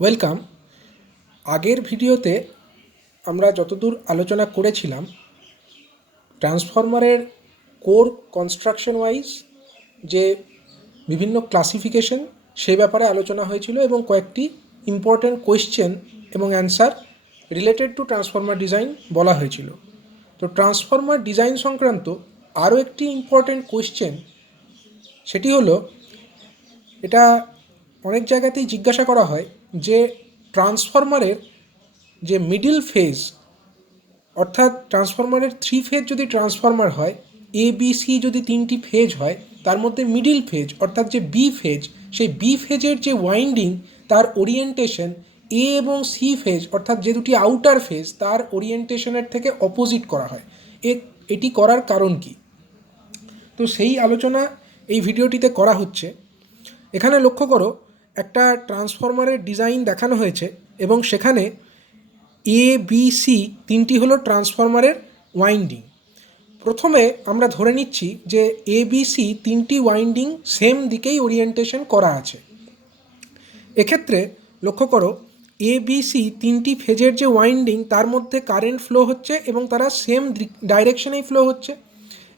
Welcome. আগের ভিডিওতে আমরা যতদূর আলোচনা করেছিলাম ট্রান্সফরমারের কোর কনস্ট্রাকশন ওয়াইজ যে বিভিন্ন ক্লাসিফিকেশন সেই ব্যাপারে আলোচনা হয়েছিল এবং কয়েকটি ইম্পর্ট্যান্ট কোয়েশ্চেন এবং answer related to transformer design বলা হয়েছিল। তো ট্রান্সফরমার ডিজাইন সংক্রান্ত আরও একটি ইম্পর্ট্যান্ট কোয়েশ্চেন, সেটি হলো, এটা অনেক জায়গাতেই জিজ্ঞাসা করা হয় যে ট্রান্সফরমারের যে মিডিল ফেজ, অর্থাৎ ট্রান্সফরমারের 3 ফেজ যদি ট্রান্সফরমার হয়, এ বি সি যদি 3টি ফেজ হয়, তার মধ্যে মিডিল ফেজ অর্থাৎ যে বি ফেজ, সেই বি ফেজের যে ওয়াইন্ডিং তার ওরিয়েন্টেশন এ এবং সি ফেজ অর্থাৎ যে দুটি আউটার ফেজ তার ওরিয়েন্টেশনের থেকে অপোজিট করা হয়। এটি করার কারণ কি? তো সেই আলোচনা এই ভিডিওটিতে করা হচ্ছে। এখানে লক্ষ্য করো, একটা ট্রান্সফরমারের ডিজাইন দেখানো হয়েছে এবং সেখানে এ বি সি 3টি হলো ট্রান্সফরমারের ওয়াইন্ডিং। প্রথমে আমরা ধরে নিচ্ছি যে এ বি সি 3টি ওয়াইন্ডিং সেম দিকেই ওরিয়েন্টেশন করা আছে। এক্ষেত্রে লক্ষ্য করো, এ বি সি 3টি ফেজের যে ওয়াইন্ডিং তার মধ্যে কারেন্ট ফ্লো হচ্ছে এবং তারা সেম ডাইরেকশনেই ফ্লো হচ্ছে,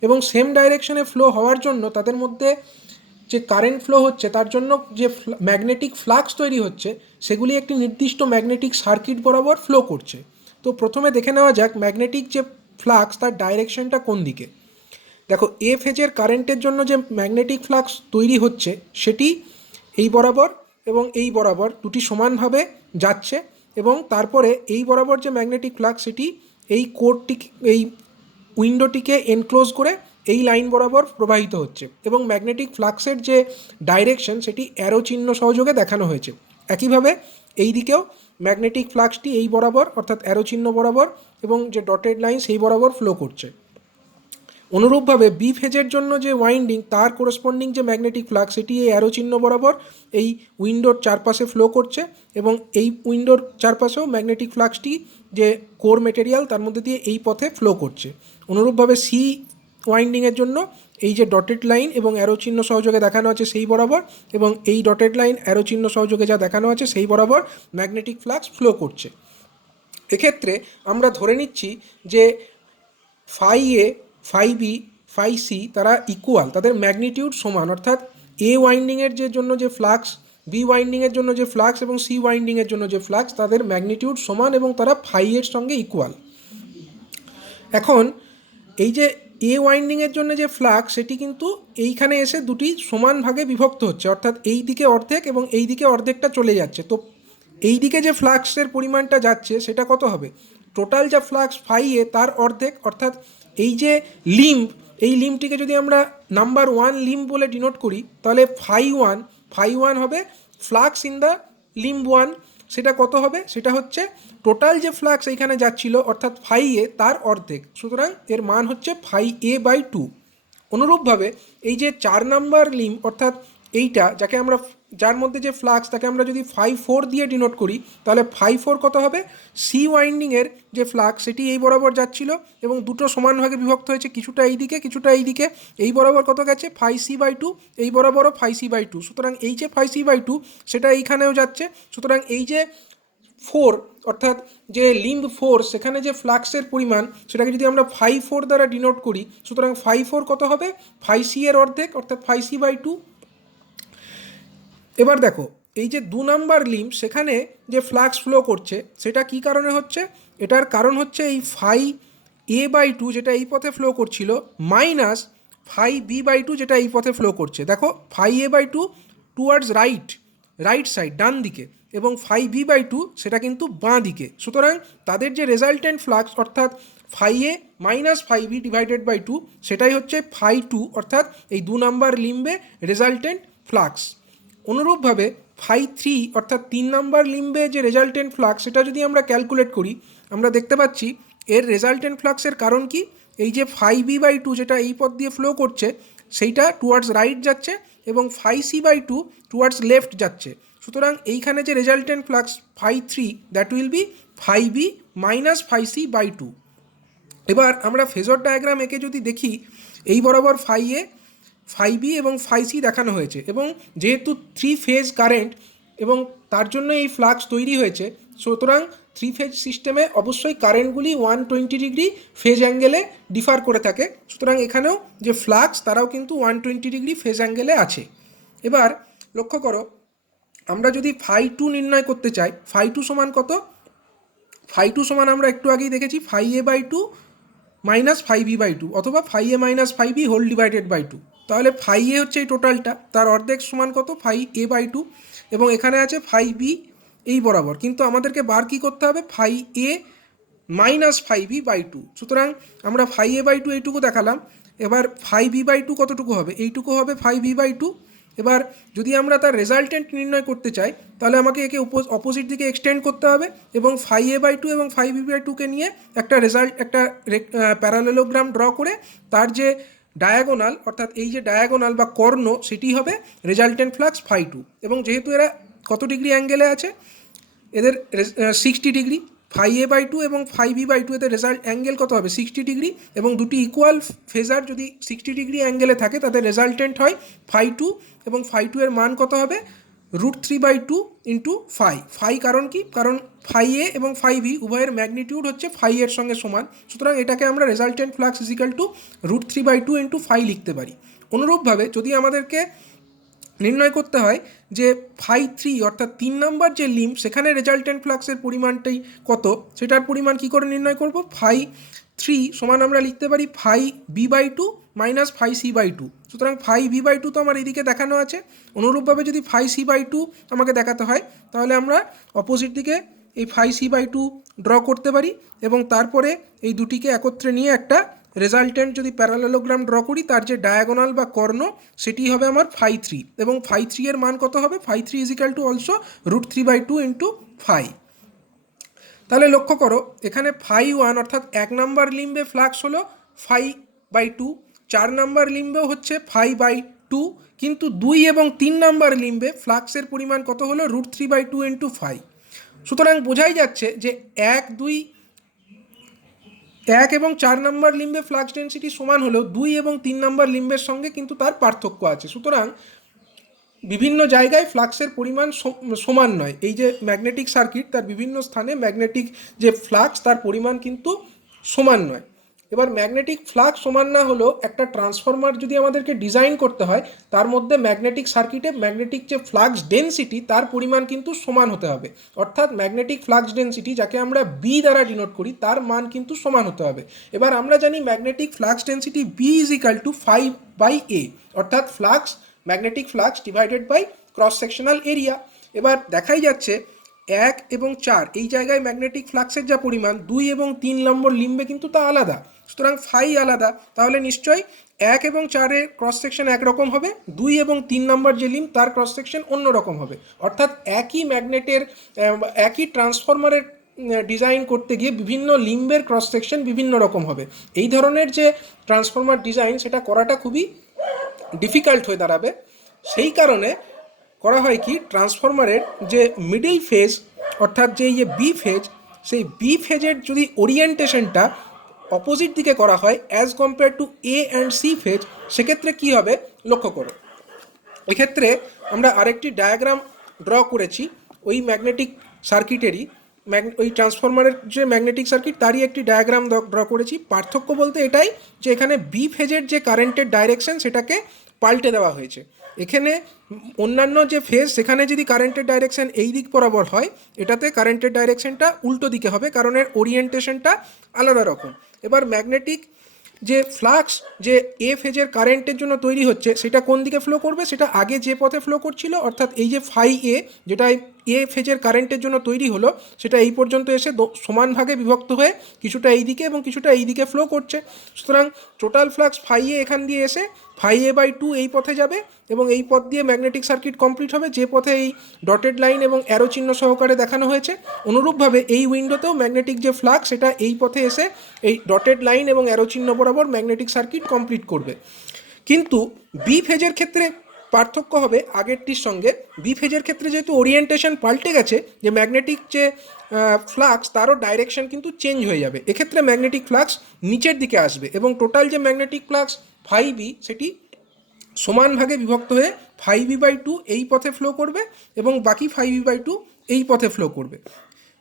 এবং সেম ডাইরেকশনে ফ্লো হওয়ার জন্য তাদের মধ্যে যে কারেন্ট ফ্লো হচ্ছে তার জন্য যে ম্যাগনেটিক ফ্লাক্স তৈরি হচ্ছে সেগুলি একটি নির্দিষ্ট ম্যাগনেটিক সার্কিট বরাবর ফ্লো করছে। তো প্রথমে দেখে নেওয়া যাক ম্যাগনেটিক যে ফ্লাক্স তার ডাইরেকশনটা কোন দিকে। দেখো, এ ফেজের কারেন্টের জন্য যে ম্যাগনেটিক ফ্লাক্স তৈরি হচ্ছে সেটি এই বরাবর এবং এই বরাবর দুটি সমানভাবে যাচ্ছে, এবং তারপরে এই বরাবর যে ম্যাগনেটিক ফ্লাক্স সেটি এই এই উইন্ডোটিকে এনক্লোজ করে এই লাইন বরাবর প্রবাহিত হচ্ছে, এবং ম্যাগনেটিক ফ্লাক্সের যে ডাইরেকশন সেটি অ্যারো চিহ্ন সহযোগে দেখানো হয়েছে। একইভাবে এই দিকেও ম্যাগনেটিক ফ্লাক্সটি এই বরাবর অর্থাৎ অ্যারো চিহ্ন বরাবর এবং যে ডটেড লাইন সেই বরাবর ফ্লো করছে। অনুরূপভাবে বি ফেজের জন্য যে ওয়াইন্ডিং তার কোরসপন্ডিং যে ম্যাগনেটিক ফ্লাক্স সেটি এই অ্যারো চিহ্ন বরাবর এই উইন্ডোর চারপাশে ফ্লো করছে, এবং এই উইন্ডোর চারপাশেও ম্যাগনেটিক ফ্লাক্সটি যে কোর মেটেরিয়াল তার মধ্যে দিয়ে এই পথে ফ্লো করছে। অনুরূপভাবে সি ওয়াইন্ডিংয়ের জন্য এই যে ডটেড লাইন এবং অ্যারো চিহ্ন সহযোগে দেখানো আছে সেই বরাবর, এবং এই ডটেড লাইন অ্যারো চিহ্ন সহযোগে যা দেখানো আছে সেই বরাবর ম্যাগনেটিক ফ্লাক্স ফ্লো করছে। এক্ষেত্রে আমরা ধরে নিচ্ছি যে ফাই এ, ফাই বি, ফাই সি তারা ইকুয়াল, তাদের ম্যাগনিটিউড সমান, অর্থাৎ এ ওয়াইন্ডিংয়ের যে জন্য যে ফ্লাক্স, বি ওয়াইন্ডিংয়ের জন্য যে ফ্লাক্স এবং সি ওয়াইন্ডিংয়ের জন্য যে ফ্লাক্স তাদের ম্যাগনিটিউড সমান এবং তারা ফাই এর সঙ্গে ইকুয়াল। এখন এই যে এ ওয়াইন্ডিংয়ের জন্য যে ফ্লাক্স সেটি কিন্তু এইখানে এসে দুটি সমান ভাগে বিভক্ত হচ্ছে, অর্থাৎ এই দিকে অর্ধেক এবং এই দিকে অর্ধেকটা চলে যাচ্ছে। তো এই দিকে যে ফ্লাক্সের পরিমাণটা যাচ্ছে সেটা কত হবে? টোটাল যা ফ্লাক্স ফাই এ তার অর্ধেক, অর্থাৎ এই যে লিম্ব, এই লিম্বটিকে যদি আমরা নাম্বার 1 লিম্ব বলে ডিনোট করি তাহলে ফাই ওয়ান হবে ফ্লাক্স ইন দ্য লিম্ব 1। সেটা কত হবে? সেটা হচ্ছে টোটাল যে ফ্লাক্স এইখানে যাচ্ছিল অর্থাৎ ফাই এ তার অর্ধেক, সুতরাং এর মান হচ্ছে ফাই এ বাই 2। অনুরূপভাবে এই যে 4 নাম্বার লিম্ব অর্থাৎ এইটা যাকে আমরা, যার মধ্যে যে ফ্লাক্স তাকে আমরা যদি ফাই 4 দিয়ে ডিনোট করি তাহলে ফাই 4 কত হবে? সি ওয়াইন্ডিংয়ের যে ফ্লাক্স সেটি এই বরাবর যাচ্ছিল এবং দুটো সমান ভাগে বিভক্ত হয়েছে, কিছুটা এই দিকে কিছুটা এই দিকে। এই বরাবর কত গেছে? ফাই সি বাই 2, এই বরাবরও ফাই সি বাই 2, সুতরাং এই যে ফাই সি বাই 2 সেটা এইখানেও যাচ্ছে। সুতরাং এই যে 4 অর্থাৎ যে লিম্ব 4 সেখানে যে ফ্লাক্সের পরিমাণ সেটাকে যদি আমরা ফাই 4 দ্বারা ডিনোট করি, সুতরাং ফাই 4 কত হবে? ফাই সি এর অর্ধেক অর্থাৎ ফাই সি বাই 2। এবার দেখো, এই যে 2 নাম্বার লিম্ব সেখানে যে ফ্লাক্স ফ্লো করছে সেটা কি কারণে হচ্ছে? এটার কারণ হচ্ছে এই ফাই এ বাই 2 যেটা এই পথে ফ্লো করছিল মাইনাস ফাই বি বাই 2 যেটা এই পথে ফ্লো করছে। দেখো, phi A by 2 towards right side, ডান দিকে, এবং ফাই বি বাই 2 সেটা কিন্তু বাঁ দিকে। সুতরাং তাদের যে রেজাল্টেন্ট ফ্লাক্স অর্থাৎ phi A minus phi B divided by 2 সেটাই হচ্ছে ফাই 2, অর্থাৎ এই 2 নাম্বার লিম্বে রেজাল্টেন্ট ফ্লাক্স। অনুরূপভাবে ফাই 3 অর্থাৎ 3 নাম্বার লিম্বে যে রেজাল্টেন্ট ফ্লাক্স সেটা যদি আমরা ক্যালকুলেট করি, আমরা দেখতে পাচ্ছি এর রেজাল্টেন্ট ফ্লাক্সের কারণ কি? এই যে ফাই বি বাই 2 যেটা এই পথ দিয়ে ফ্লো করছে সেইটা টুয়ার্ডস রাইট যাচ্ছে এবং phi C by 2 towards left যাচ্ছে। সুতরাং এইখানে যে resultant flux phi 3 that will be phi B minus phi C by 2। এবার আমরা ফেজর ডায়াগ্রাম এঁকে যদি দেখি, এই বরাবর ফাই এ, ফাই বি এবং ফাই সি দেখানো হয়েছে, এবং যেহেতু 3 ফেজ কারেন্ট এবং তার জন্য এই ফ্লাক্স তৈরি হয়েছে। সুতরাং 3 ফেজ সিস্টেমে অবশ্যই কারেন্টগুলি 120 ডিগ্রি ফেজ অ্যাঙ্গেলে ডিফার করে থাকে। সুতরাং এখানেও যে ফ্লাক্স তারাও কিন্তু 120 ডিগ্রি ফেজ অ্যাঙ্গেলে আছে। এবার লক্ষ্য করো, আমরা যদি φ2 নির্ণয় করতে চাই, φ2 সমান কত? φ2 সমান আমরা একটু আগেই দেখেছি φa/2 মাইনাস φb/2 অথবা φa minus φb whole divided by 2। তাহলে φa হচ্ছে এই টোটালটা, তার অর্ধেক সমান কত? φa/2, এবং এখানে আছে φb এই বরাবর, কিন্তু আমাদেরকে বার কী করতে হবে? φa minus φb/2। সুতরাং আমরা φa/2 এইটুকু দেখালাম, এবার φb/2 কতটুকু হবে? এইটুকু হবে φb/2। এবার যদি আমরা তার রেজাল্টেন্ট নির্ণয় করতে চাই তাহলে আমাকে একে অপোজিট দিকে এক্সটেন্ড করতে হবে এবং φa/2 এবং φb/2কে নিয়ে একটা প্যারালেলোগ্রাম ড্র করে তার যে ডায়াগোনাল, অর্থাৎ এই যে ডায়াগোনাল বা কর্ণ, সেটি হবে রেজাল্টেন্ট ফ্লাক্স φ2। এবং যেহেতু এরা কত ডিগ্রি অ্যাঙ্গেলে আছে, এদের 60 ডিগ্রি, φa/2 এবং φb/2 এদের রেজাল্ট অ্যাঙ্গেল কত হবে? 60 ডিগ্রি, এবং দুটি ইকুয়াল ফেজার যদি 60 ডিগ্রি অ্যাঙ্গেলে থাকে তাদের রেজাল্টেন্ট হয় φ2, এবং φ2 এর মান কত হবে? √3/2 ইন্টু φ। কারণ কি? কারণ φa এবং φb উভয়ের ম্যাগনিটিউড হচ্ছে φ এর সঙ্গে সমান। সুতরাং এটাকে আমরা resultant flux equal to √3/2 into φ লিখতে পারি। অনুরূপভাবে যদি আমাদেরকে নির্ণয় করতে হয় যে φ3 অর্থাৎ 3 নম্বর যে লিম্ব, সেখানে রেজাল্টেন্ট ফ্লাক্সের পরিমাণটাই কত, সেটার পরিমাণ কি করে নির্ণয় করব? φ3 সমান আমরা লিখতে পারি φb/2 মাইনাস φc/2। সুতরাং φb/2 তো আমার এদিকে দেখানো আছে। অনুরূপভাবে যদি φc/2 আমাকে দেখাতে হয় তাহলে আমরা অপোজিট দিকে এই φc/2 ড্র করতে পারি, এবং তারপরে এই দুটিকে একত্রে নিয়ে একটা রেজাল্টেন্ট যদি প্যারালেলোগ্রাম ড্র করি, তার যে ডায়াগোনাল বা কর্ণ সেটি হবে আমার φ3, এবং φ3 এর মান কত হবে? φ3 ইজিক্যাল টু অলসো √3/2 ইন্টু φ। তাহলে লক্ষ্য করো, এখানে φ1 অর্থাৎ 1 নম্বর লিম্বে ফ্লাক্স হলো φ/2, 4 নম্বর লিম্বেও হচ্ছে φ/2, কিন্তু 2 এবং 3 নম্বর লিম্বে ফ্লাক্সের পরিমাণ কত হলো? √3/2 ইন্টু φ। সুতরাং বোঝাই যাচ্ছে যে 1 এবং 4 নম্বর লিম্বে ফ্লাক্স ডেন্সিটি সমান হলেও 2 এবং 3 নম্বর লিম্বের সঙ্গে কিন্তু তার পার্থক্য আছে। সুতরাং বিভিন্ন জায়গায় ফ্লাক্সের পরিমাণ সমান নয়। এই যে ম্যাগনেটিক সার্কিট, তার বিভিন্ন স্থানে ম্যাগনেটিক যে ফ্লাক্স তার পরিমাণ কিন্তু সমান নয়। এবার ম্যাগনেটিক ফ্লাক্স সমান না হলেও একটা ট্রান্সফরমার যদি আমাদেরকে ডিজাইন করতে হয়, তার মধ্যে ম্যাগনেটিক সার্কিটে ম্যাগনেটিক যে ফ্লাক্স ডেন্সিটি তার পরিমাণ কিন্তু সমান হতে হবে। অর্থাৎ ম্যাগনেটিক ফ্লাক্স ডেন্সিটি, যাকে আমরা বি দ্বারা ডিনোট করি, তার মান কিন্তু সমান হতে হবে। এবার আমরা জানি magnetic flux density B is equal to 5/a, অর্থাৎ magnetic flux divided by cross sectional area. এবার দেখাই যাচ্ছে 1 এবং 4 এই জায়গায় ম্যাগনেটিক ফ্লাক্সের যা পরিমাণ, 2 এবং 3 নম্বর লিম্বে কিন্তু তা আলাদা। সুতরাং ফাই আলাদা, তাহলে নিশ্চয়ই 1 এবং 4-এর ক্রস সেকশন একরকম হবে, 2 এবং 3 নম্বর যে লিম্ব তার ক্রস সেকশন অন্যরকম হবে। অর্থাৎ একই ট্রান্সফরমারের ডিজাইন করতে গিয়ে বিভিন্ন লিম্বের ক্রস সেকশন বিভিন্ন রকম হবে। এই ধরনের যে ট্রান্সফরমার ডিজাইন, সেটা করাটা খুবই ডিফিকাল্ট হয়ে দাঁড়াবে। সেই কারণে করা হয় কি, ট্রান্সফরমারের যে মিডল ফেজ অর্থাৎ যে বি ফেজ, সেই বি ফেজের যদি ওরিয়েন্টেশনটা অপোজিট দিকে করা হয় as compare to A and C phase, সেক্ষেত্রে কি হবে লক্ষ্য করো। এক্ষেত্রে আমরা আরেকটি ডায়াগ্রাম ড্র করেছি ওই ম্যাগনেটিক সার্কিটেরই, ওই ট্রান্সফরমারের যে ম্যাগনেটিক সার্কিট তারই একটি ডায়াগ্রাম ড্র করেছি। পার্থক্য বলতে এটাই যে এখানে বি ফেজের যে কারেন্টের ডাইরেকশন সেটাকে পাল্টে দেওয়া হয়েছে। এখানে অন্যান্য যে ফেজ, সেখানে যদি কারেন্টের ডাইরেকশন এই দিক বরাবর হয়, এটাতে কারেন্টের ডাইরেকশনটা উল্টো দিকে হবে, কারণ এর ওরিয়েন্টেশনটা আলাদা রকম। এবার ম্যাগনেটিক যে ফ্লাক্স যে এ ফেজের কারেন্টের জন্য তৈরি হচ্ছে, সেটা কোন দিকে ফ্লো করবে? সেটা আগে যে পথে ফ্লো করছিল, অর্থাৎ এই যে φa যেটা এ ফেজের কারেন্টের জন্য তৈরি হলো, সেটা এই পর্যন্ত এসে সমান ভাগে বিভক্ত হয়ে কিছুটা এই দিকে এবং কিছুটা এই দিকে ফ্লো করছে। সুতরাং টোটাল ফ্লাক্স φa এখান দিয়ে এসে φa/2 এই পথে যাবে, এবং এই পথ দিয়ে ম্যাগনেটিক সার্কিট কমপ্লিট হবে, যে পথে এই ডটেড লাইন এবং অ্যারো চিহ্ন সহকারে দেখানো হয়েছে। অনুরূপভাবে এই উইন্ডোতেও ম্যাগনেটিক যে ফ্লাক্স, সেটা এই পথে এসে এই ডটেড লাইন এবং অ্যারো চিহ্ন বরাবর ম্যাগনেটিক সার্কিট কমপ্লিট করবে। কিন্তু বি ফেজের ক্ষেত্রে পার্থক্য হবে আগেরটির সঙ্গে। বি ফেজের ক্ষেত্রে যেহেতু ওরিয়েন্টেশন পাল্টে গেছে, যে ম্যাগনেটিক যে ফ্লাক্স তারও ডাইরেকশন কিন্তু চেঞ্জ হয়ে যাবে। এক্ষেত্রে ম্যাগনেটিক ফ্লাক্স নিচের দিকে আসবে এবং টোটাল যে ম্যাগনেটিক ফ্লাক্স φb সেটি সমান ভাগে বিভক্ত হয়ে 5e/2 এই পথে ফ্লো করবে এবং বাকি 5e/2 এই পথে ফ্লো করবে।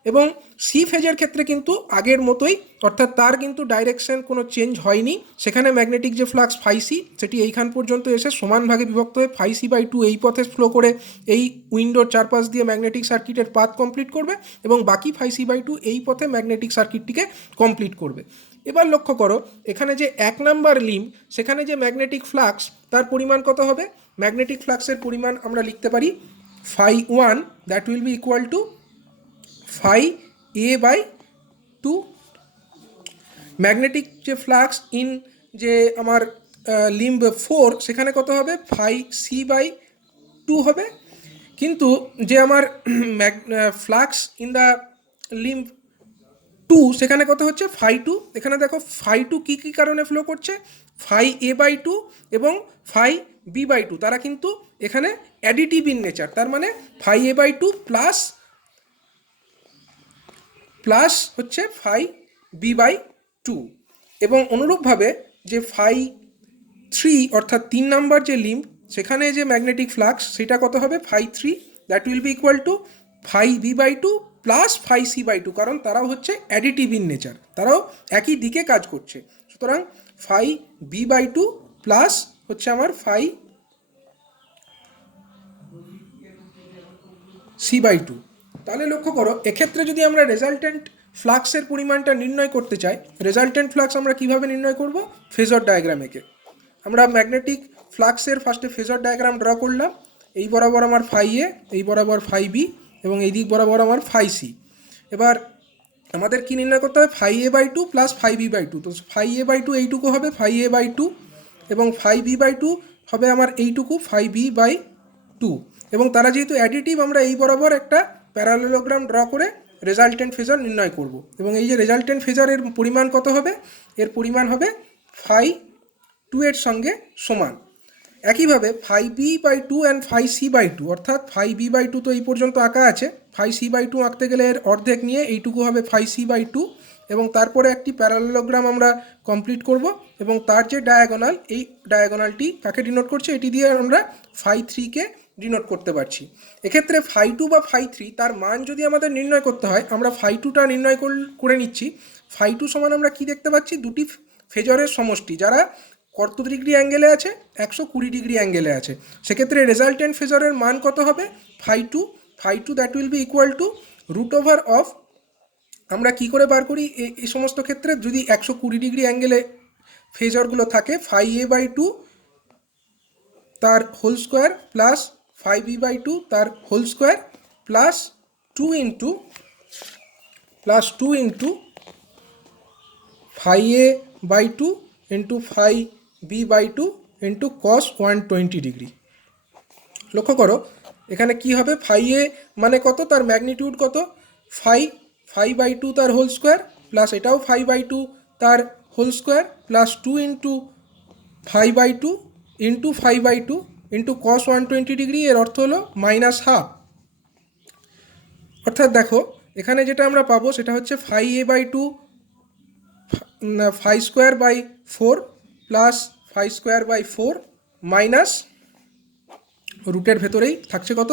এবং সি ফেজের ক্ষেত্রে কিন্তু আগের মতোই, অর্থাৎ তার কিন্তু ডাইরেকশন কোনো চেঞ্জ হয়নি। সেখানে ম্যাগনেটিক যে ফ্লাক্স ফাইসি সেটি এইখান পর্যন্ত এসে সমান ভাগে বিভক্ত হয়ে 5c/2 এই পথে ফ্লো করে এই উইন্ডোর চারপাশ দিয়ে ম্যাগনেটিক সার্কিটের পাথ কমপ্লিট করবে এবং বাকি 5c/2 এই পথে ম্যাগনেটিক সার্কিটটিকে কমপ্লিট করবে। এবার লক্ষ্য করো এখানে যে 1 নাম্বার লিম্ব, সেখানে যে ম্যাগনেটিক ফ্লাক্স তার পরিমাণ কত হবে? ম্যাগনেটিক ফ্লাক্সের পরিমাণ আমরা লিখতে পারি phi1 that will B equal to phi a/2। Magnetic যে ফ্লাক্স ইন যে আমার লিম্ব 4 সেখানে কত হবে? phi c/2 হবে। কিন্তু যে আমার ফ্লাক্স ইন দ্য লিম্ব 2 সেখানে কত হচ্ছে? phi2। এখানে দেখো phi2 কী কী কারণে ফ্লো করছে? phi a/2 এবং phi b/2 তারা কিন্তু এখানে অ্যাডিটিভ ইন নেচার, তার মানে phi a/2 প্লাস হচ্ছে phi b/2। এবং অনুরূপভাবে যে phi3 অর্থাৎ 3 নাম্বার যে লিম্ব, সেখানে যে ম্যাগনেটিক ফ্লাক্স সেটা কত হবে? phi3 that will B equal to phi b/2 plus phi c/2, কারণ তারাও হচ্ছে অ্যাডিটিভ ইন নেচার, তারাও একই দিকে কাজ করছে। সুতরাং phi b/2 প্লাস হচ্ছে আমার phi c/2। তাহলে লক্ষ্য করো এক্ষেত্রে যদি আমরা রেজাল্টেন্ট ফ্লাক্সের পরিমাণটা নির্ণয় করতে চাই, রেজাল্টেন্ট ফ্লাক্স আমরা কিভাবে নির্ণয় করব? ফেজর ডায়াগ্রাম এঁকে আমরা ম্যাগনেটিক ফ্লাক্সের ফার্স্টে ফেজর ডায়াগ্রাম ড্র করলাম। এই বরাবর আমার phi a, এই বরাবর phi b এবং এই দিক বরাবর আমার phi c। এবার আমাদের কি নির্ণয় করতে হবে? phi a/2 plus phi b/2। তো phi a/2 এইটুকু হবে phi a/2 এবং phi b/2 হবে আমার এইটুকু phi b/2। এবং তারা যেহেতু অ্যাডিটিভ, আমরা এই বরাবর একটা প্যারালেলোগ্রাম ড্র করে রেজাল্টেন্ট ফেজর নির্ণয় করব। এবং এই যে রেজাল্টেন্ট ফেজরের পরিমাণ কত হবে? এর পরিমাণ হবে phi2 এর সঙ্গে সমান। একইভাবে phi b/2 and phi c/2, অর্থাৎ phi b/2 তো এই পর্যন্ত আঁকা আছে, phi c/2 আঁকতে গেলে এর অর্ধেক নিয়ে এইটুকু হবে phi c/2 এবং তারপরে একটি প্যারালেলোগ্রাম আমরা কমপ্লিট করব এবং তার যে ডায়াগোনাল, এই ডায়াগোনালটি কাকে ডিনোট করছে? এটি দিয়ে আমরা phi3কে ডিনোট করতে পারছি। এক্ষেত্রে phi2 বা phi3 তার মান যদি আমাদের নির্ণয় করতে হয়, আমরা phi2টা নির্ণয় করে নিচ্ছি। phi2 সমান আমরা কি দেখতে পাচ্ছি? দুটি ফেজরের সমষ্টি যারা কত ডিগ্রি অ্যাঙ্গেলে আছে? 120 ডিগ্রি অ্যাঙ্গেলে আছে। সেক্ষেত্রে রেজাল্টেন্ট ফেজরের মান কত হবে? phi2 that will B equal to √over of, আমরা কি করে বার করি এই সমস্ত ক্ষেত্রে? যদি 120 ডিগ্রি অ্যাঙ্গেলে ফেজরগুলো থাকে, phi a/2 তার whole square plus phi b/2 তার whole square plus 2 into phi a/2 into phi b/2 into cos 120 degree. লক্ষ্য করো এখানে কি হবে? phi a মানে কত? তার ম্যাগনিটিউড কত? phi/2 তার হোল স্কোয়ার প্লাস এটাও phi/2 তার whole square plus 2 into phi/2 into phi/2 into cos 120 degree, এর অর্থ হলো -12। অর্থাৎ দেখো এখানে যেটা আমরা পাবো সেটা হচ্ছে phi a/2 phi²/4 plus phi²/4 minus রুটের ভেতরেই থাকছে কত?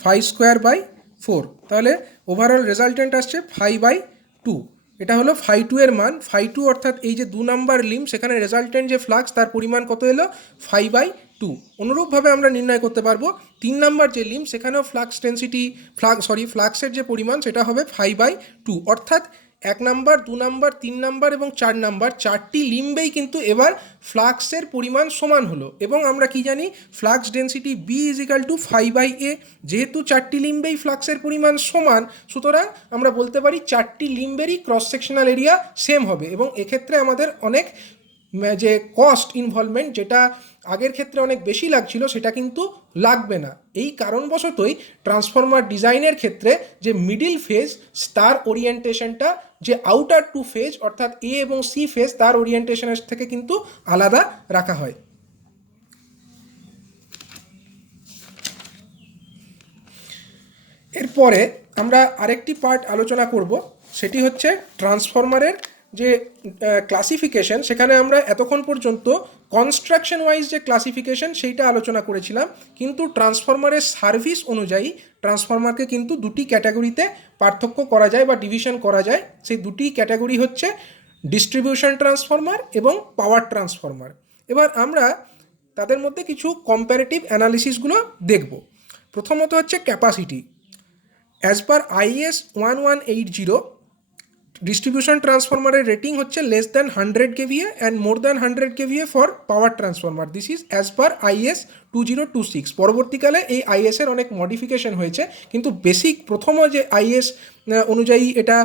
phi²/4। তাহলে ওভারঅল রেজাল্টেন্ট আসছে phi/2। এটা হলো phi2 এর মান। phi2 অর্থাৎ এই যে 2 নাম্বার লিম্ব, সেখানে রেজাল্টেন্ট যে ফ্লাক্স তার পরিমাণ কত এলো? phi/2। অনুরূপভাবে আমরা নির্ণয় করতে পারবো 3 নাম্বার যে লিম্ব, সেখানেও ফ্লাক্সের যে পরিমাণ সেটা হবে phi/2। অর্থাৎ 1 নাম্বার, 2 নাম্বার, 3 নাম্বার এবং 4 নাম্বার, 4টি লিম্বেই কিন্তু এবার ফ্লাক্সের পরিমাণ সমান হলো। এবং আমরা কি জানি? Flux density B = phi/a। যেহেতু 4টি লিম্বেই ফ্লাক্সের পরিমাণ সমান, সুতরাং আমরা বলতে পারি 4টি লিম্বেরই ক্রস সেকশনাল এরিয়া সেম হবে। এবং এক্ষেত্রে আমাদের অনেক যে কস্ট ইনভলভমেন্ট, যেটা আগের ক্ষেত্রে অনেক বেশি লাগছিল, সেটা কিন্তু লাগবে না। এই কারণবশতই ট্রান্সফরমার ডিজাইনের ক্ষেত্রে যে মিডিল ফেজ তার ওরিয়েন্টেশনটা যে আউটার 2 ফেজ অর্থাৎ A এবং C ফেজ তার ওরিয়েন্টেশনের থেকে কিন্তু আলাদা রাখা হয়। এরপরে আমরা আরেকটি পার্ট আলোচনা করব, সেটি হচ্ছে ট্রান্সফরমারের যে ক্লাসিফিকেশন, সেখানে আমরা এতক্ষণ পর্যন্ত কনস্ট্রাকশন ওয়াইজ যে ক্লাসিফিকেশন সেইটা আলোচনা করেছিলাম, কিন্তু ট্রান্সফরমারের সার্ভিস অনুযায়ী ট্রান্সফরমারকে কিন্তু দুটি ক্যাটাগরিতে পার্থক্য করা যায় বা ডিভিশন করা যায়। সেই দুটি ক্যাটাগরি হচ্ছে ডিস্ট্রিবিউশন ট্রান্সফরমার এবং পাওয়ার ট্রান্সফরমার। এবার আমরা তাদের মধ্যে কিছু কম্প্যারেটিভ অ্যানালিসিসগুলো দেখব। প্রথমত হচ্ছে capacity. As per IS 1180, distribution ট্রান্সফরমারের রেটিং হচ্ছে less than 100 KVA and more than 100 KVA for power transformer. This is as per IS 2026। পরবর্তীকালে এই IS-এর অনেক মডিফিকেশন হয়েছে, কিন্তু বেসিক প্রথম যে IS অনুযায়ী এটা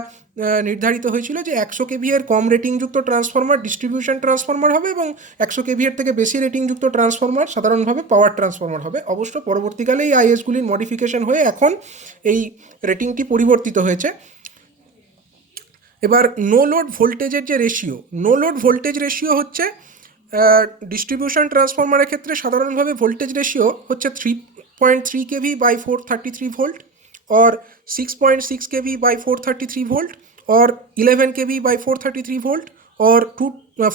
নির্ধারিত হয়েছিল যে 100 KVA এর কম রেটিংযুক্ত ট্রান্সফরমার ডিস্ট্রিবিউশন ট্রান্সফরমার হবে এবং 100 KVA এর থেকে বেশি রেটিংযুক্ত ট্রান্সফরমার সাধারণভাবে পাওয়ার ট্রান্সফরমার হবে। অবশ্য পরবর্তীকালে এই IS-গুলির মডিফিকেশন হয়ে এখন এই রেটিংটি পরিবর্তিত হয়েছে। এবার নো লোড ভোল্টেজের যে ratio, no load voltage ratio হচ্ছে ডিস্ট্রিবিউশন ট্রান্সফরমারের ক্ষেত্রে সাধারণভাবে ভোল্টেজ রেশিও হচ্ছে 3.3 kV by 433 volt, or 6.6 kV by 433 volt, or 11 kV by 433 volt, or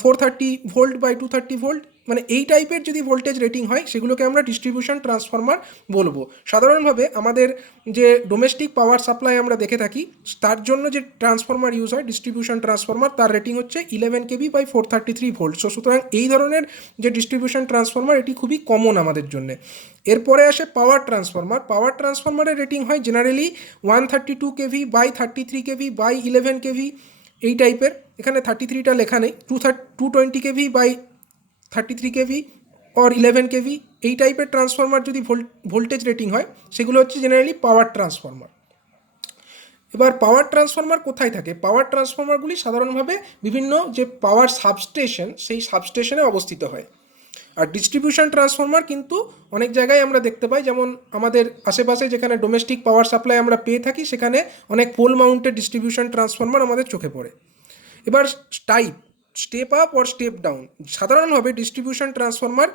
430 volt by 230 volt। মানে এই টাইপের যদি ভোল্টেজ রেটিং হয় সেগুলোকে আমরা ডিস্ট্রিবিউশন ট্রান্সফরমার বলবো। সাধারণভাবে আমাদের যে ডোমেস্টিক পাওয়ার সাপ্লাই আমরা দেখে থাকি, তার জন্য যে ট্রান্সফরমার ইউজ হয় ডিস্ট্রিবিউশন ট্রান্সফরমার, তার রেটিং হচ্ছে 11 kV by 433 volt। সুতরাং এই ধরনের যে ডিস্ট্রিবিউশন ট্রান্সফরমার এটি খুবই কমন আমাদের জন্য। এরপরে আসে পাওয়ার ট্রান্সফরমার। পাওয়ার ট্রান্সফরমারের রেটিং হয় generally 132 kV by 33 kV by 11 kV এই টাইপের। এখানে 33টা লেখা নেই। 220 kV by 33 kV or 11 kV এই টাইপের ট্রান্সফরমার যদি ভোল্টেজ রেটিং হয় সেগুলো হচ্ছে জেনারেলি পাওয়ার ট্রান্সফরমার। এবার পাওয়ার ট্রান্সফরমার কোথায় থাকে? পাওয়ার ট্রান্সফরমারগুলি সাধারণভাবে বিভিন্ন যে পাওয়ার সাবস্টেশন সেই সাবস্টেশনে অবস্থিত হয়। আর ডিস্ট্রিবিউশন ট্রান্সফরমার কিন্তু অনেক জায়গায় আমরা দেখতে পাই, যেমন আমাদের আশেপাশে যেখানে ডোমেস্টিক পাওয়ার সাপ্লাই আমরা পেয়ে থাকি সেখানে অনেক পোল মাউন্টেড ডিস্ট্রিবিউশন ট্রান্সফরমার আমাদের চোখে পড়ে। এবার type, step up or step down. সাধারণভাবে ডিস্ট্রিবিউশন ট্রান্সফরমার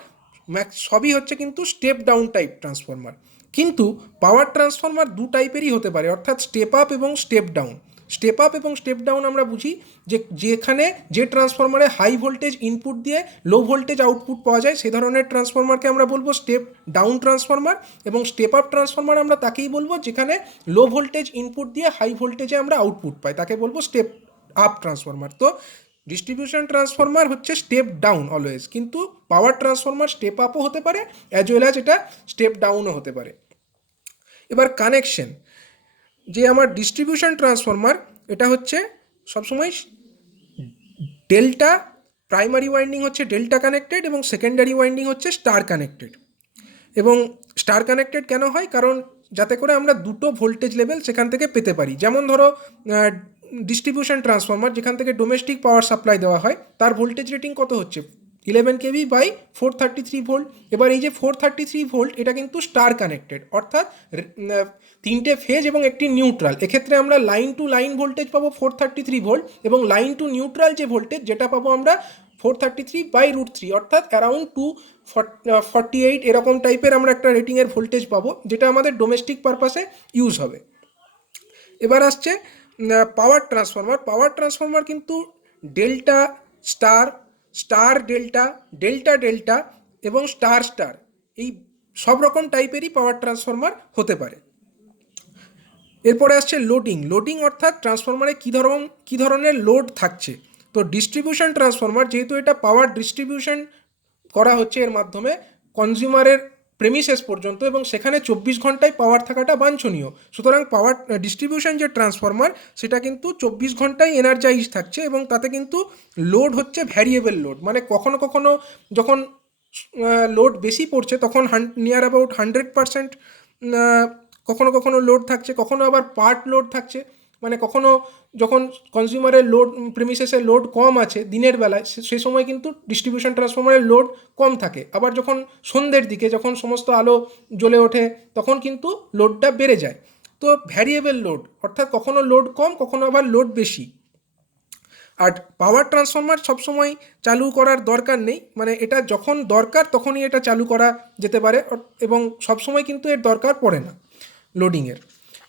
সবই হচ্ছে কিন্তু স্টেপ ডাউন টাইপ ট্রান্সফরমার, কিন্তু পাওয়ার ট্রান্সফরমার দু টাইপেরই হতে পারে, অর্থাৎ স্টেপ আপ এবং স্টেপ ডাউন। স্টেপ আপ এবং স্টেপ ডাউন আমরা বুঝি যে যেখানে যে ট্রান্সফরমারে হাই ভোল্টেজ ইনপুট দিয়ে লো ভোল্টেজ আউটপুট পাওয়া যায় সেই ধরনের ট্রান্সফরমারকে আমরা বলবো স্টেপ ডাউন ট্রান্সফরমার, এবং স্টেপ আপ ট্রান্সফরমার আমরা তাকেই বলবো যেখানে লো ভোল্টেজ ইনপুট দিয়ে হাই ভোল্টেজে আমরা আউটপুট পাই, তাকে বলবো স্টেপ আপ ট্রান্সফরমার। তো ডিস্ট্রিবিউশন ট্রান্সফরমার হচ্ছে স্টেপ ডাউন অলওয়েজ, কিন্তু পাওয়ার ট্রান্সফরমার স্টেপ আপও হতে পারে অ্যাজ ওয়েল অ্যাজ এটা স্টেপ ডাউনও হতে পারে। এবার কানেকশন, যে আমার ডিস্ট্রিবিউশন ট্রান্সফরমার এটা হচ্ছে সবসময় ডেল্টা, প্রাইমারি ওয়াইন্ডিং হচ্ছে ডেল্টা কানেক্টেড এবং সেকেন্ডারি ওয়াইন্ডিং হচ্ছে স্টার কানেক্টেড। এবং স্টার কানেক্টেড কেন হয়? কারণ যাতে করে আমরা দুটো ভোল্টেজ লেভেল সেখান থেকে পেতে পারি। যেমন ধরো ডিস্ট্রিবিউশন ট্রান্সফরমার যেখান থেকে ডোমেস্টিক পাওয়ার সাপ্লাই দেওয়া হয় তার ভোল্টেজ রেটিং কত হচ্ছে? 11 kV বাই 433 ভোল্ট। এবার এই যে 433 ভোল্ট এটা কিন্তু স্টার কানেক্টেড, অর্থাৎ তিনটে ফেজ এবং একটি নিউট্রাল। এক্ষেত্রে আমরা লাইন টু লাইন ভোল্টেজ পাবো 433 ভোল্ট, এবং লাইন টু নিউট্রাল যে ভোল্টেজ যেটা পাবো আমরা 433/√3, অর্থাৎ অ্যারাউন্ড 248 এরকম টাইপের আমরা একটা রেটিংয়ের ভোল্টেজ পাবো, যেটা আমাদের ডোমেস্টিক পারপাসে ইউজ হবে। এবার আসছে পাওয়ার ট্রান্সফরমার। পাওয়ার ট্রান্সফরমার কিন্তু delta star, star delta, delta delta এবং স্টার স্টার এই সব রকম টাইপেরই পাওয়ার ট্রান্সফরমার হতে পারে। এরপরে আসছে লোডিং। লোডিং অর্থাৎ ট্রান্সফরমারে কী ধরনের লোড থাকছে। তো ডিস্ট্রিবিউশন ট্রান্সফরমার যেহেতু এটা পাওয়ার ডিস্ট্রিবিউশন করা হচ্ছে এর মাধ্যমে কনজিউমারের প্রেমিসেস পর্যন্ত, এবং সেখানে 24 ঘন্টায় পাওয়ার থাকাটা বাঞ্ছনীয়। সুতরাং পাওয়ার ডিস্ট্রিবিউশন যে ট্রান্সফরমার সেটা কিন্তু 24 ঘন্টায় এনার্জাইজ থাকছে, এবং তাতে কিন্তু লোড হচ্ছে ভ্যারিয়েবল লোড। মানে কখনো কখনো যখন লোড বেশি পড়ছে তখন নিয়ার অ্যাবাউট 100% কখনো কখনো লোড থাকছে, কখনো আবার পার্ট লোড থাকছে। মানে কখনো যখন কনজিউমারের লোড প্রেমিসেসের লোড কম আছে দিনের বেলায়, সে সময় কিন্তু ডিস্ট্রিবিউশন ট্রান্সফরমারের লোড কম থাকে। আবার যখন সন্ধ্যের দিকে যখন সমস্ত আলো জ্বলে ওঠে তখন কিন্তু লোডটা বেড়ে যায়। তো ভ্যারিয়েবল লোড, অর্থাৎ কখনো লোড কম কখনো আবার লোড বেশি। আর পাওয়ার ট্রান্সফরমার সবসময় চালু করার দরকার নেই, মানে এটা যখন দরকার তখনই এটা চালু করা যেতে পারে, এবং সবসময় কিন্তু এর দরকার পড়ে না লোডিংয়ের।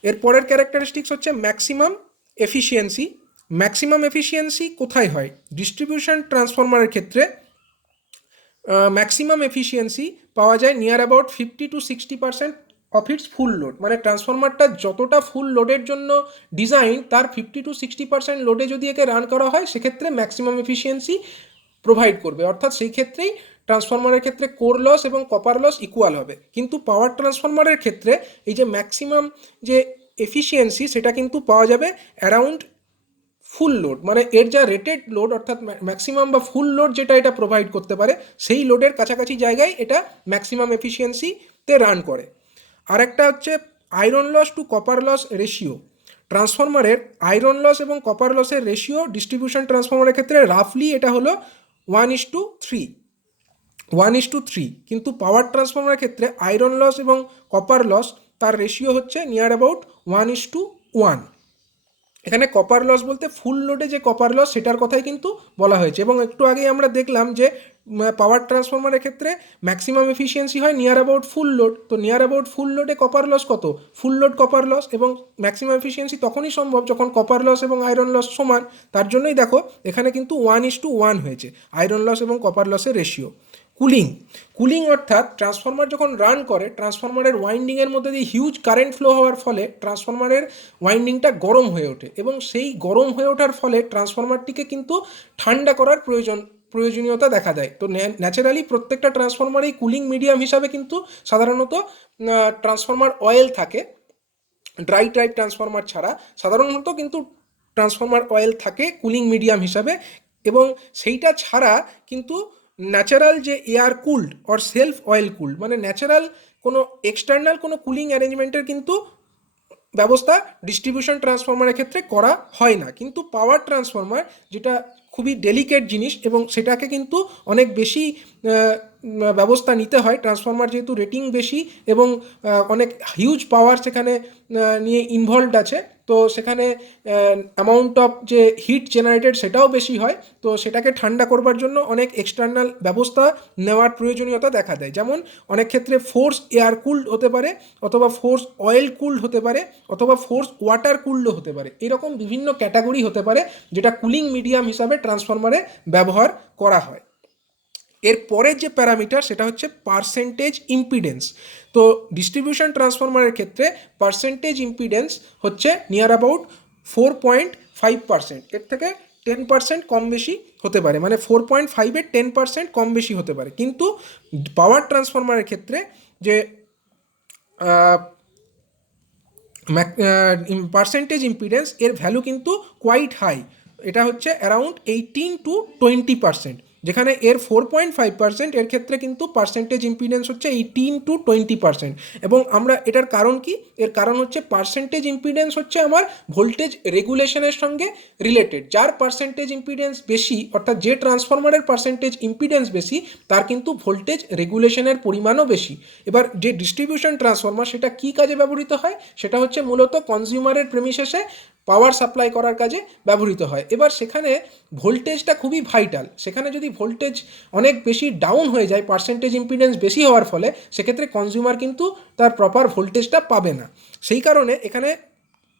এর পরের ক্যারেক্টারিস্টিক্স হচ্ছে ম্যাক্সিমাম এফিসিয়েন্সি। ম্যাক্সিমাম এফিসিয়েন্সি কোথায় হয়? ডিস্ট্রিবিউশন ট্রান্সফরমারের ক্ষেত্রে ম্যাক্সিমাম এফিসিয়েন্সি পাওয়া যায় near about 50-60% of its full load. মানে ট্রান্সফরমারটা যতটা ফুল লোডের জন্য ডিজাইন, তার 50-60% লোডে যদি একে রান করা হয়, সেক্ষেত্রে ম্যাক্সিমাম এফিসিয়েন্সি প্রোভাইড করবে। অর্থাৎ সেই ক্ষেত্রেই ট্রান্সফরমারের ক্ষেত্রে কোর লস এবং কপার লস ইকুয়াল হবে। কিন্তু পাওয়ার ট্রান্সফরমারের ক্ষেত্রে এই যে ম্যাক্সিমাম যে এফিসিয়েন্সি, সেটা কিন্তু পাওয়া যাবে অ্যারাউন্ড ফুল লোড। মানে এর যা রেটেড লোড, অর্থাৎ ম্যাক্সিমাম বা ফুল লোড যেটা এটা প্রোভাইড করতে পারে, সেই লোডের কাছাকাছি জায়গায় এটা ম্যাক্সিমাম এফিসিয়েন্সিতে রান করে। আর একটা হচ্ছে iron loss to copper loss ratio. ট্রান্সফরমারের আয়রন লস এবং কপার লসের রেশিও ডিস্ট্রিবিউশন ট্রান্সফরমারের ক্ষেত্রে রাফলি এটা হলো 1:3, কিন্তু পাওয়ার ট্রান্সফরমারের ক্ষেত্রে আয়রন লস এবং কপার লস তার রেশিও হচ্ছে নিয়ার অ্যাবাউট 1:1। এখানে কপার লস বলতে ফুল লোডে যে কপার লস, সেটার কথাই কিন্তু বলা হয়েছে। এবং একটু আগেই আমরা দেখলাম যে পাওয়ার ট্রান্সফরমারের ক্ষেত্রে ম্যাক্সিমাম এফিসিয়েন্সি হয় নিয়ার অ্যাবাউট ফুল লোড। তো নিয়ার অ্যাবাউট ফুল লোডে কপার লস কত? Full load copper loss. এবং ম্যাক্সিমাম এফিসিয়েন্সি তখনই সম্ভব যখন কপার লস এবং আয়রন লস সমান। তার জন্যই দেখো এখানে কিন্তু 1:1 হয়েছে আয়রন লস এবং কপার লসের রেশিও। কুলিং অর্থাৎ ট্রান্সফরমার যখন রান করে, ট্রান্সফরমারের ওয়াইন্ডিংয়ের মধ্যে দিয়ে হিউজ কারেন্ট ফ্লো হওয়ার ফলে ট্রান্সফরমারের ওয়াইন্ডিংটা গরম হয়ে ওঠে, এবং সেই গরম হয়ে ওঠার ফলে ট্রান্সফরমারটিকে কিন্তু ঠান্ডা করার প্রয়োজনীয়তা দেখা দেয়। তো ন্যাচারালি প্রত্যেকটা ট্রান্সফরমারেই কুলিং মিডিয়াম হিসাবে কিন্তু সাধারণত ট্রান্সফরমার অয়েল থাকে। ড্রাই টাইপ ট্রান্সফরমার ছাড়া সাধারণত কিন্তু ট্রান্সফরমার অয়েল থাকে কুলিং মিডিয়াম হিসাবে। এবং সেইটা ছাড়া কিন্তু ন্যাচারাল যে air cooled or self oil cooled, মানে ন্যাচারাল কোনো এক্সটার্নাল কোনো কুলিং অ্যারেঞ্জমেন্টের কিন্তু ব্যবস্থা ডিস্ট্রিবিউশন ট্রান্সফরমারের ক্ষেত্রে করা হয় না। কিন্তু পাওয়ার ট্রান্সফরমার যেটা খুবই ডেলিকেট জিনিস, এবং সেটাকে কিন্তু অনেক বেশি ব্যবস্থা নিতে হয়। ট্রান্সফরমার যেহেতু রেটিং বেশি এবং অনেক হিউজ পাওয়ার সেখানে নিয়ে ইনভলভড আছে, তো সেখানে অ্যামাউন্ট অফ যে হিট জেনারেটেড সেটাও বেশি হয়। তো সেটাকে ঠান্ডা করবার জন্য অনেক এক্সটার্নাল ব্যবস্থা নেওয়ার প্রয়োজনীয়তা দেখা দেয়। যেমন অনেক ক্ষেত্রে ফোর্স এয়ার কুলড হতে পারে, অথবা ফোর্স অয়েল কুলড হতে পারে, অথবা ফোর্স ওয়াটার কুলডও হতে পারে। এরকম বিভিন্ন ক্যাটাগরি হতে পারে যেটা কুলিং মিডিয়াম হিসাবে ট্রান্সফরমারে ব্যবহার করা হয়। এর পরের যে প্যারামিটার সেটা হচ্ছে পার্সেন্টেজ ইম্পিডেন্স। তো ডিস্ট্রিবিউশন ট্রান্সফরমারের ক্ষেত্রে পার্সেন্টেজ ইম্পিডেন্স হচ্ছে নিয়ার অ্যাবাউট 4.5%। এর থেকে 10% কম বেশি হতে পারে, মানে 4.5-এর 10% কম বেশি হতে পারে। কিন্তু পাওয়ার ট্রান্সফরমারের ক্ষেত্রে যে পার্সেন্টেজ ইম্পিডেন্স, এর ভ্যালু কিন্তু কোয়াইট হাই। এটা হচ্ছে অ্যারাউন্ড 18-20%, যেখানে এর 4.5%, এর ক্ষেত্রে কিন্তু পার্সেন্টেজ ইম্পিডেন্স হচ্ছে 18-20%। এবং আমরা এটার কারণ কি? এর কারণ হচ্ছে পার্সেন্টেজ ইম্পিডেন্স হচ্ছে আমার ভোল্টেজ রেগুলেশনের সঙ্গে রিলেটেড। যার পার্সেন্টেজ ইম্পিডেন্স বেশি, অর্থাৎ যে ট্রান্সফরমারের পার্সেন্টেজ ইম্পিডেন্স বেশি, তার কিন্তু ভোল্টেজ রেগুলেশনের পরিমাণও বেশি। এবার যে ডিস্ট্রিবিউশন ট্রান্সফরমার, সেটা কী কাজে ব্যবহৃত হয়? সেটা হচ্ছে মূলত কনজিউমারের প্রেমিসেসে পাওয়ার সাপ্লাই করার কাজে ব্যবহৃত হয়। এবার সেখানে ভোল্টেজটা খুবই ভাইটাল। সেখানে যদি ভোল্টেজ অনেক বেশি ডাউন হয়ে যায় পার্সেন্টেজ ইম্পিডেন্স বেশি হওয়ার ফলে, সেক্ষেত্রে কনজিউমার কিন্তু তার প্রপার ভোল্টেজটা পাবে না। সেই কারণে এখানে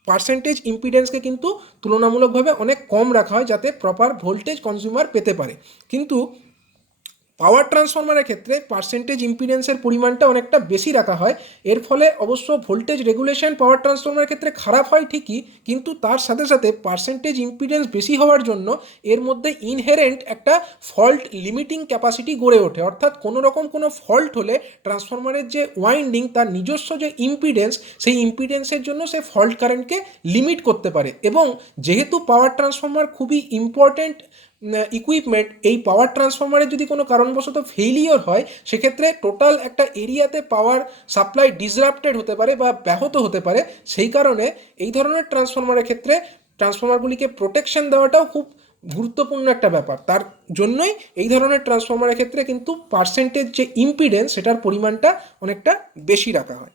পার্সেন্টেজ ইম্পিডেন্সকে কিন্তু তুলনামূলকভাবে অনেক কম রাখা হয়, যাতে প্রপার ভোল্টেজ কনজিউমার পেতে পারে। কিন্তু পাওয়ার ট্রান্সফরমারের ক্ষেত্রে পার্সেন্টেজ ইম্পিডেন্সের পরিমাণটা অনেকটা বেশি রাখা হয়। এর ফলে অবশ্য ভোল্টেজ রেগুলেশন পাওয়ার ট্রান্সফরমারের ক্ষেত্রে খারাপ হয় ঠিকই, কিন্তু তার সাথে সাথে পার্সেন্টেজ ইম্পিডেন্স বেশি হওয়ার জন্য এর মধ্যে ইনহেরেন্ট একটা ফল্ট লিমিটিং ক্যাপাসিটি গড়ে ওঠে। অর্থাৎ কোনো রকম কোনো ফল্ট হলে ট্রান্সফরমারের যে ওয়াইন্ডিং, তার নিজস্ব যে ইম্পিডেন্স, সেই ইম্পিডেন্সের জন্য সে ফল্ট কারেন্টকে লিমিট করতে পারে। এবং যেহেতু পাওয়ার ট্রান্সফরমার খুবই ইম্পর্ট্যান্ট ইকুইপমেন্ট, এই পাওয়ার ট্রান্সফরমারের যদি কোনো কারণবশত ফেইলিওর হয়, সেক্ষেত্রে টোটাল একটা এরিয়াতে পাওয়ার সাপ্লাই ডিসরাপ্টেড হতে পারে বা ব্যাহত হতে পারে। সেই কারণে এই ধরনের ট্রান্সফরমারের ক্ষেত্রে ট্রান্সফরমারগুলিকে প্রোটেকশন দেওয়াটাও খুব গুরুত্বপূর্ণ একটা ব্যাপার। তার জন্যই এই ধরনের ট্রান্সফরমারের ক্ষেত্রে কিন্তু পার্সেন্টেজ যে ইম্পিডেন্স, সেটার পরিমাণটা অনেকটা বেশি রাখা হয়।